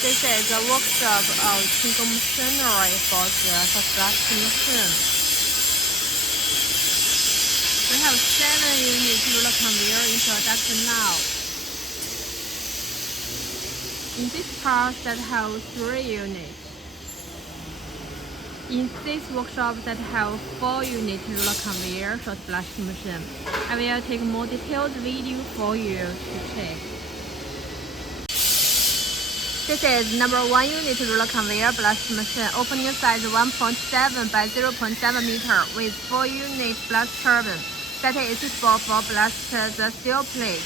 This is a workshop of single machinery for the construction machine. We have 7 unit roller conveyor in production now. In this part that have 3 units. In this workshop that have 4 unit roller conveyor short blasting machine. I will take more detailed video for you to check. This is number 1 unit roller conveyor blast machine, opening size 1.7 by 0.7 meter with 4 unit blast turbine that is suitable for blast the steel plate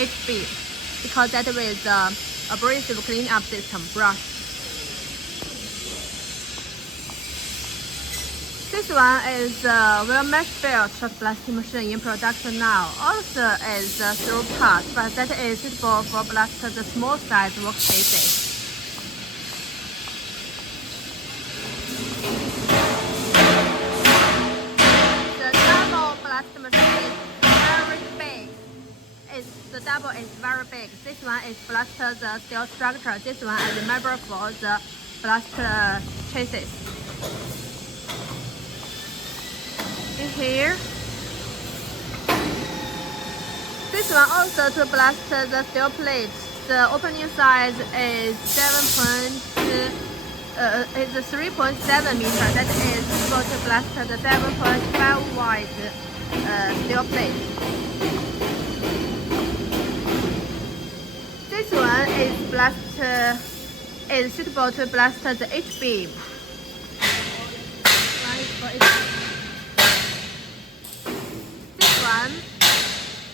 HB because that with the abrasive cleanup system brush. This one is a well mesh built short blasting machine in production now. Also is a through part, but that is suitable for blast the small size workpieces. The double blast machine is very big. The double is very big. This one is blast the steel structure. This one is member for the blast chassis. In here, this one also to blast the steel plate. The opening size is 3.7 meter. That is able to blast the 7.5 wide steel plate. This one is suitable to blast the H-beam.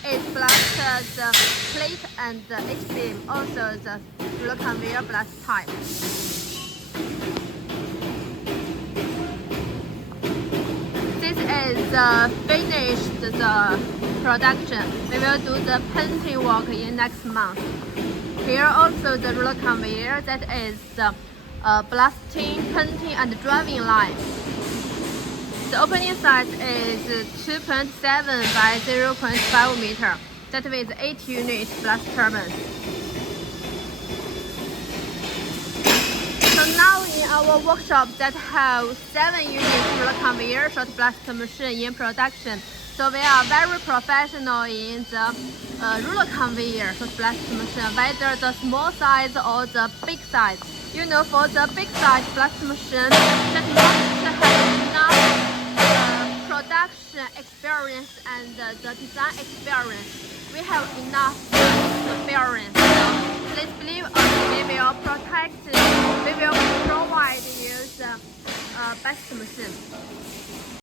It blasts the plate and the H-beam, also the roller conveyor blast type. This is finished the production. We will do the painting work in next month. Here also the roller conveyor that is the blasting, painting and driving line. The opening size is 2.7 by 0.5 meter. That with 8 unit blast turbines. So now in our workshop that have 7 unit roller conveyor short blast machine in production. So we are very professional in the roller conveyor short blast machine, whether the small size or the big size. You know, for the big size blast machine, that must have enough production experience and the design experience. We have enough experience. So please believe us, we will protect, we will provide you the best machine.